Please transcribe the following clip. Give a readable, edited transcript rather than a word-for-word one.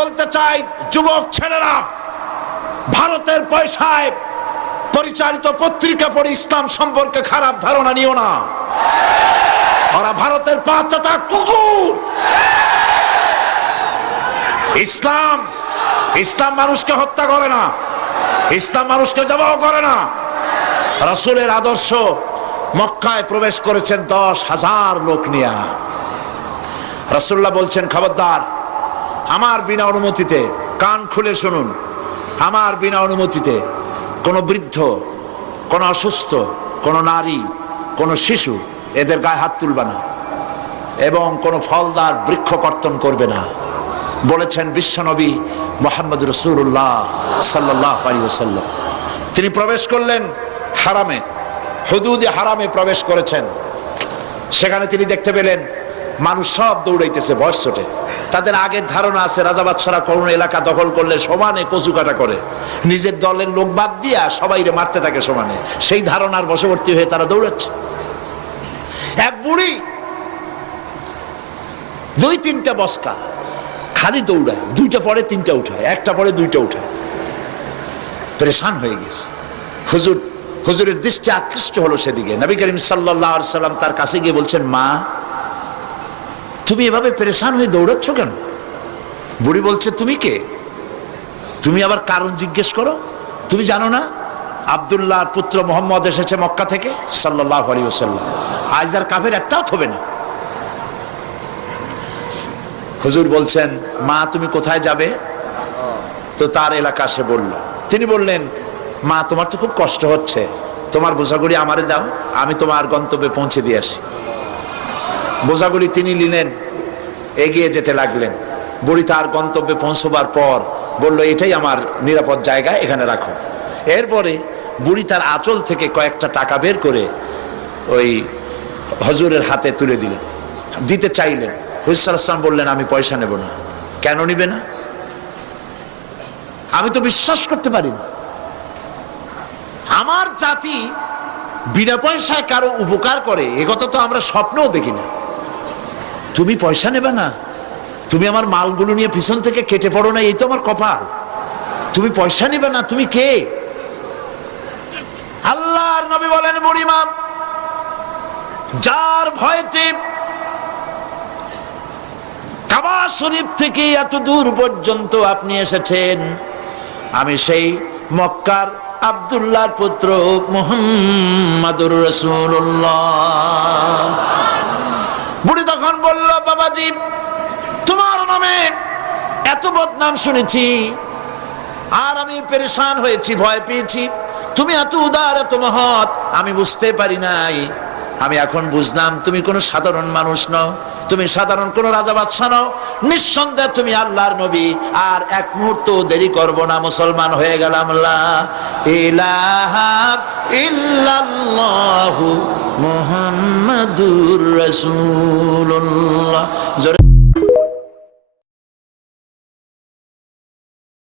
বলতে চাই, যুবক ছেলেরা, ভারতের পয়সায় পরিচালিত পত্রিকা পড়ে ইসলাম সম্পর্কে খারাপ ধারণা নিও না। ওরা ভারতের পাঁচটা কুকুর। ইসলাম মানুষকে হত্যা করে না, ইসলাম মানুষকে জবাহ করে না। রাসূলের আদর্শ মক্কায় প্রবেশ করেছেন 10,000 লোক নিয়ে। রাসূলুল্লাহ বলছেন, খবরদার, আমার বিনা অনুমতিতে, কান খুলে শুনুন, আমার বিনা অনুমতিতে কোন বৃদ্ধ, কোন অসুস্থ, কোন নারী, কোন শিশু এদের গায়ে হাত তুলবে না এবং কোন ফলদার বৃক্ষ কর্তন করবে না বলেছেন বিশ্বনবী মুহাম্মদ রাসূলুল্লাহ সাল্লাল্লাহু আলাইহি ওয়াসাল্লাম। তিনি প্রবেশ করলেন হারামে, হুদুদে হারামে প্রবেশ করেছেন। সেখানে তিনি দেখতে পেলেন মানুষ সব দৌড়াইতেছে বয়স ছোটে। তাদের আগের ধারণা আছে রাজা বাদশারা কোন এলাকা দখল করলে সমানে কচু কাটা করে, নিজের দলের লোক বাদ দিয়া সবাইরে মারতে থাকে সমানে। সেই ধারণার বশবর্তী হয়ে তারা দৌড়াচ্ছে। এক বুড়ি 2-3টা বস্কা খালি দৌড়ায়, 2টা পরে 3টা উঠায়, 1টা পরে 2টা উঠায়। পরেশান হয়ে গেছে। হুজুরের দৃষ্টি আকৃষ্ট হলো সেদিকে। নবী করিম সাল্লাল্লাহু আলাইহি সাল্লাম তার কাছে গিয়ে বলছেন, মা, তুমি এভাবে পরেশান হয়ে দৌড়াচ্ছ কেন? বুড়ি বলছে, তুমি কে? তুমি আবার কারণ জিজ্ঞেস করো। তুমি জানো না আব্দুল্লাহর পুত্র মুহাম্মদ এসেছে মক্কা থেকে সাল্লাল্লাহু আলাইহি ওয়াসাল্লাম? আজ আর কাফের একটাও হবে না। হুজুর বলছেন, মা, তুমি কোথায় যাবে? তো তার এলাকা সে বলল। তিনি বললেন, মা, তোমার তো খুব কষ্ট হচ্ছে, তোমার বোঝাগুলি আমারে দাও, আমি তোমার গন্তব্যে পৌঁছে দিয়ে আসি। বোঝাগুলি তিনি নিলেন, এগিয়ে যেতে লাগলেন। বুড়ি তার গন্তব্যে পৌঁছবার পর বলল, এটাই আমার নিরাপদ জায়গা, এখানে রাখো। এরপরে বুড়ি তার আঁচল থেকে কয়েকটা টাকা বের করে ওই হুজুরের হাতে তুলে দিলেন, দিতে চাইলেন। হুজুর সাল্লাল্লাহু আলাইহি ওয়াসাল্লাম বললেন, আমি পয়সা নেব না। কেন নিবে না? আমি তো বিশ্বাস করতে পারি না, আমার জাতি বিনা পয়সায় কারো উপকার করে, এ কথা তো আমরা স্বপ্নও দেখি না। তুমি পয়সা নেবে না? তুমি আমার মালগুলো নিয়ে পিছন থেকে কেটে পড়ো না, এই তো আমার কপাল। তুমি পয়সা নেবে না? তুমি কে? আল্লাহর নবী বলেন, বুড়িমা, যার ভয়তে কাবা শরীফ থেকে এত দূর পর্যন্ত আপনি এসেছেন, আমি সেই মক্কার আব্দুল্লাহর পুত্র মুহাম্মাদুর রাসূলুল্লাহ। বুড়ি তখন বলল, বাবাজি, তোমার নামে এত বদনাম শুনেছি আর আমি পেরেশান হয়েছি, ভয় পেয়েছি। তুমি এত উদার, এত মহৎ, আমি বুঝতে পারি নাই। আমি এখন বুঝলাম তুমি কোনো সাধারণ মানুষ নও, তুমি সাধারণ কোন রাজা বাদশা নও, নিঃসন্দেহে তুমি আল্লাহর নবী। আর এক মুহূর্ত দেরি করব না, মুসলমান হয়ে গেলাম। লা ইলাহা ইল্লাল্লাহু মুহাম্মাদুর রাসূলুল্লাহ।